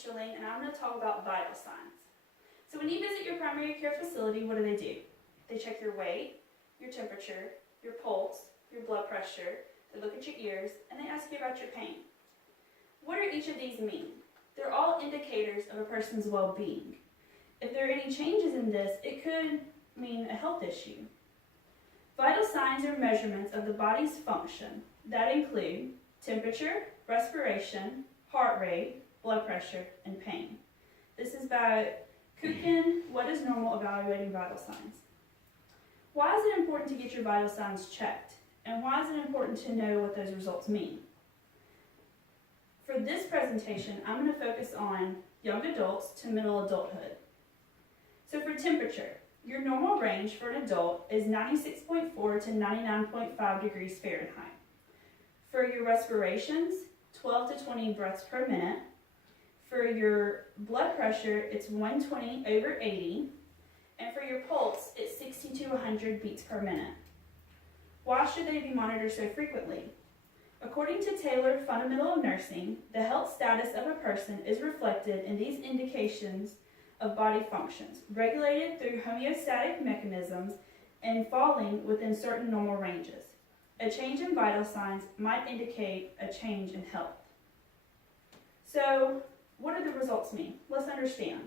Easterling, and I'm going to talk about vital signs. So when you visit your primary care facility, what do? They check your weight, your temperature, your pulse, your blood pressure, they look at your ears, and they ask you about your pain. What do each of these mean? They're all indicators of a person's well-being. If there are any changes in this, it could mean a health issue. Vital signs are measurements of the body's function that include temperature, respiration, heart rate, blood pressure, and pain. This is by Kukin, What is Normal Evaluating Vital Signs. Why is it important to get your vital signs checked? And why is it important to know what those results mean? For this presentation, I'm going to focus on young adults to middle adulthood. So for temperature, your normal range for an adult is 96.4 to 99.5 degrees Fahrenheit. For your respirations, 12 to 20 breaths per minute. For your blood pressure, it's 120 over 80. And for your pulse, it's 60 to 100 beats per minute. Why should they be monitored so frequently? According to Taylor Fundamental of Nursing, the health status of a person is reflected in these indications of body functions, regulated through homeostatic mechanisms and falling within certain normal ranges. A change in vital signs might indicate a change in health. So, what do the results mean? Let's understand.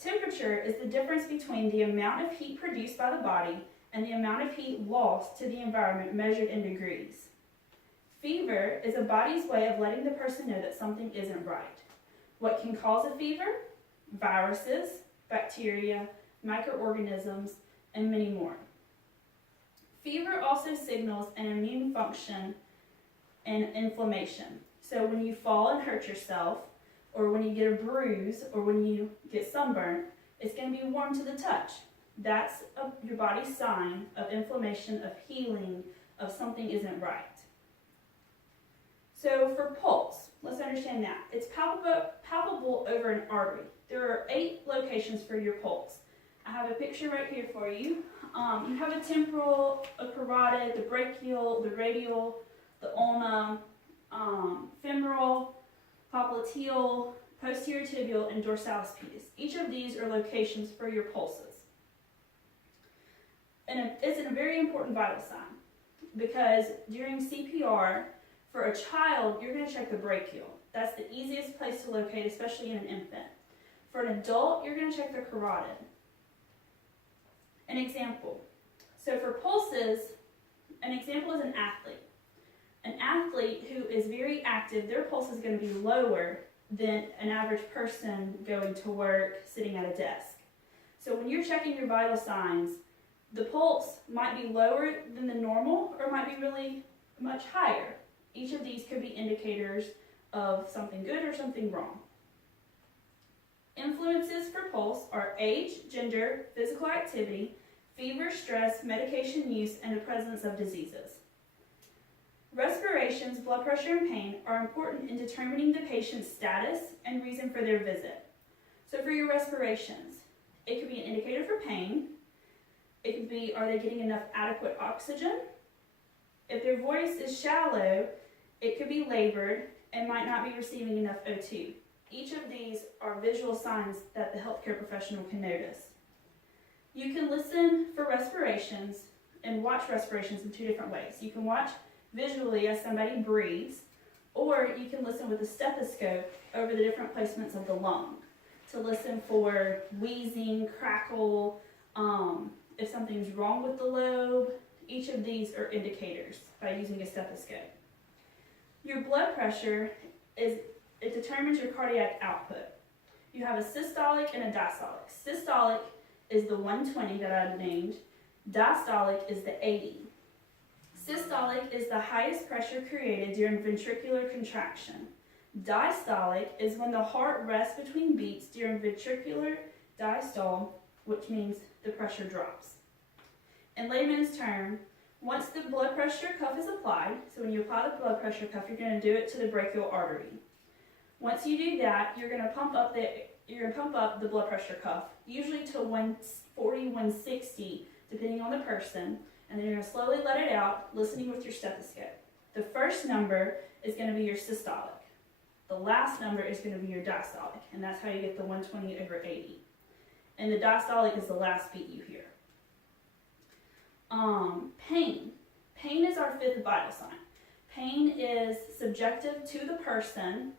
Temperature is the difference between the amount of heat produced by the body and the amount of heat lost to the environment measured in degrees. Fever is a body's way of letting the person know that something isn't right. What can cause a fever? Viruses, bacteria, microorganisms, and many more. Fever also signals an immune function and inflammation. So when you fall and hurt yourself, or when you get a bruise, or when you get sunburned, it's going to be warm to the touch. That's your body's sign of inflammation, of healing, of something isn't right. So for pulse, let's understand that. It's palpable over an artery. There are 8 locations for your pulse. I have a picture right here for you. You have a temporal, a carotid, the brachial, the radial, the ulna, femoral, popliteal, posterior tibial, and dorsalis pedis. Each of these are locations for your pulses. And it's a very important vital sign because during CPR, for a child, you're going to check the brachial. That's the easiest place to locate, especially in an infant. For an adult, you're going to check the carotid. An example. So for pulses, an example is an athlete. An athlete who is very active, their pulse is going to be lower than an average person going to work, sitting at a desk. So when you're checking your vital signs, the pulse might be lower than the normal or might be really much higher. Each of these could be indicators of something good or something wrong. Influences for pulse are age, gender, physical activity, fever, stress, medication use, and the presence of diseases. Respirations, blood pressure, and pain are important in determining the patient's status and reason for their visit. So for your respirations, it could be an indicator for pain. It could be, are they getting enough adequate oxygen? If their voice is shallow, it could be labored and might not be receiving enough O2. Each of these are visual signs that the healthcare professional can notice. You can listen for respirations and watch respirations in 2 different ways. You can watch visually as somebody breathes, or you can listen with a stethoscope over the different placements of the lung to listen for wheezing, crackle, if something's wrong with the lobe. Each of these are indicators by using a stethoscope. Your blood pressure it determines your cardiac output. You have a systolic and a diastolic. Systolic is the 120 that I named. Diastolic is the 80. Systolic is the highest pressure created during ventricular contraction. Diastolic is when the heart rests between beats during ventricular diastole, which means the pressure drops. In layman's term, once the blood pressure cuff is applied, so when you apply the blood pressure cuff, you're going to do it to the brachial artery. Once you do that, you're going to pump up the blood pressure cuff, usually to 140, 160, depending on the person, and then you're going to slowly let it out, listening with your stethoscope. The first number is going to be your systolic. The last number is going to be your diastolic, and that's how you get the 120/80. And the diastolic is the last beat you hear. Pain. Pain is our fifth vital sign. Pain is subjective to the person.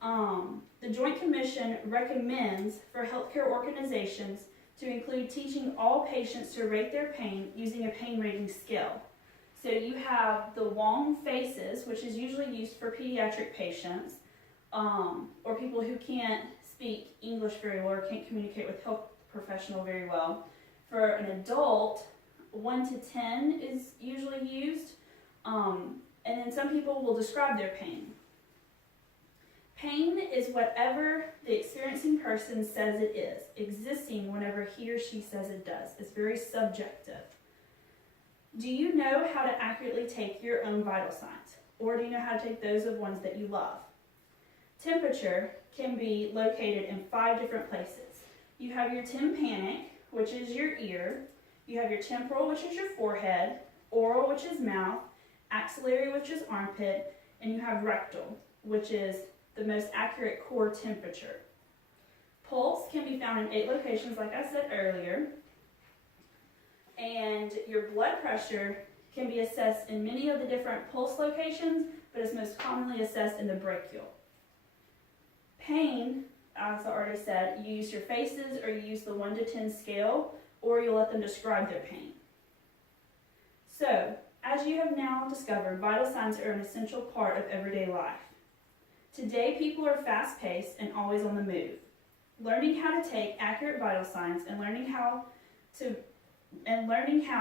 The Joint Commission recommends for healthcare organizations to include teaching all patients to rate their pain using a pain rating scale. So you have the Wong faces, which is usually used for pediatric patients, or people who can't speak English very well or can't communicate with health professional very well. For an adult, 1 to 10 is usually used, and then some people will describe their pain. Pain is whatever the experiencing person says it is, existing whenever he or she says it does. It's very subjective. Do you know how to accurately take your own vital signs? Or do you know how to take those of ones that you love? Temperature can be located in 5 different places. You have your tympanic, which is your ear. You have your temporal, which is your forehead. Oral, which is mouth. Axillary, which is armpit. And you have rectal, which is the most accurate core temperature. Pulse can be found in 8 locations, like I said earlier. And your blood pressure can be assessed in many of the different pulse locations, but is most commonly assessed in the brachial. Pain, as I already said, you use your faces or you use the 1 to 10 scale, or you let them describe their pain. So, as you have now discovered, vital signs are an essential part of everyday life. Today, people are fast-paced and always on the move. Learning how to take accurate vital signs and learning how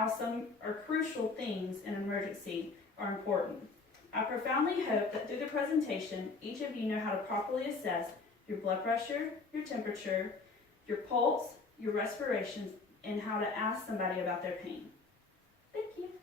some are crucial things in an emergency are important. I profoundly hope that through the presentation, each of you know how to properly assess your blood pressure, your temperature, your pulse, your respirations, and how to ask somebody about their pain. Thank you.